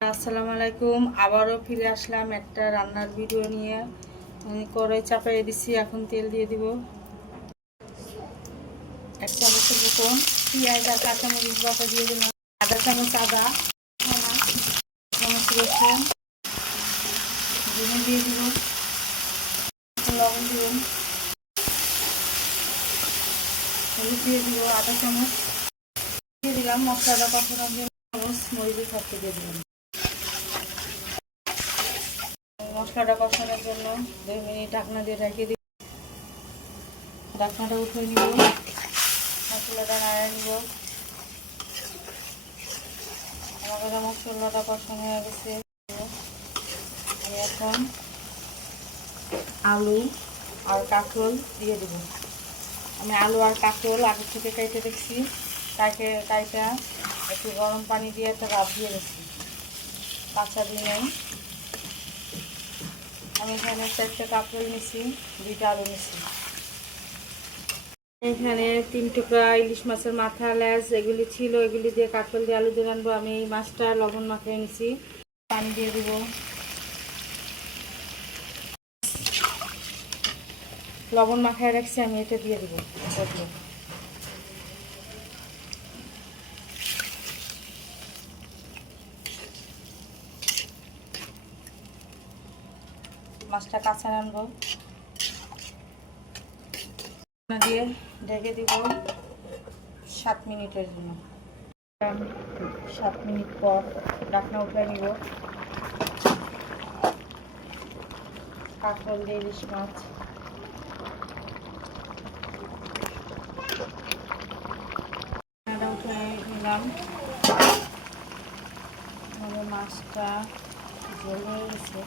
আসসালামু আলাইকুম। আবারও ফিরে আসলাম একটা রান্নার ভিডিও নিয়ে। কড়াই চাপাই দিচ্ছি, এখন তেল দিয়ে দিব। 1 চামচের মতন পেঁয়াজ আর কাঁচামরিচ বাটা দিয়ে দিলাম। আধা চামচ আদা, চামচ রসুন দিয়ে দিব। লবণ দিবেন, হলুদ দিয়ে দিব আধা চামচ, দিয়ে দিলাম মশলাটা কষানোর জন্য চামচ মরিচের সাথে দিয়ে দিলাম। মশলাটা কষানোর জন্য 2 মিনিট ঢাকনা দিয়ে ঢেকে দিব। ঢাকনাটা উঠিয়ে নিব, মশলাটা নাড়িয়ে নিব। আমাদের মশলাটা কষানো হয়ে গেছে। আমি এখন আলু আর কাঁকরোল দিয়ে দেব। আমি আলু আর কাঁকরোল আগে থেকে কেটে রেখেছি, কাইটা একটু গরম পানি দিয়ে একটা রাব দিয়ে রেখেছি, কাঁচা দিয়ে নেই। আমি এখানে 4টে কাঁকরোল নিছি, 2টা আলু নিছি। এখানে 3 টুকরা ইলিশ মাছের মাথা, লেজ এগুলি ছিল, এগুলি দিয়ে কাঁকরোল দিয়ে আলু দিয়ে রানবো। আমি এই মাছটা লবণ মাখিয়ে নিছি, পানি দিয়ে দিব। লবণ মাখিয়ে রাখছি, আমি এটা দিয়ে দিব। মাছটা কাঁচা রানবো, দিয়ে ঢেকে দিব 7 মিনিটের জন্য। 7 মিনিট পর ঢাকনা উঠে নিব। কাঁকরোল দিয়ে ইলিশ মাছ উঠে নিলাম। আমাদের মাছটা ঝোল হয়ে গেছে।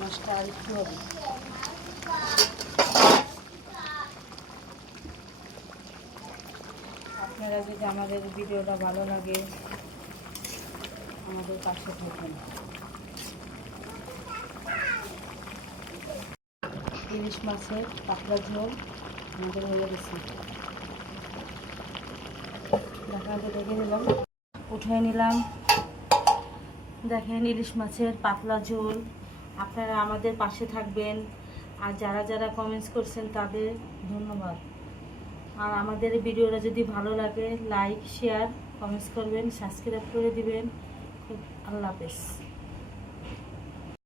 মাছটা আর একটু হবে। আপনারা যদি আমাদের ভিডিওটা ভালো লাগে আমাদের পাশে থাকবেন। ইলিশ মাছের পাতলা ঝোল আমাদের হয়ে গেছে। ঢাকনাটা ঢেকে দিলাম, উঠিয়ে নিলাম। দেখেন ইলিশ মাছের পাতলা ঝোল। আপনারা আমাদের পাশে থাকবেন, আর যারা যারা কমেন্টস করছেন তাদের ধন্যবাদ। আর আমাদের ভিডিওটা যদি ভালো লাগে লাইক, শেয়ার, কমেন্টস করবেন, সাবস্ক্রাইব করে দিবেন। খুব আল্লাহ হাফেজ।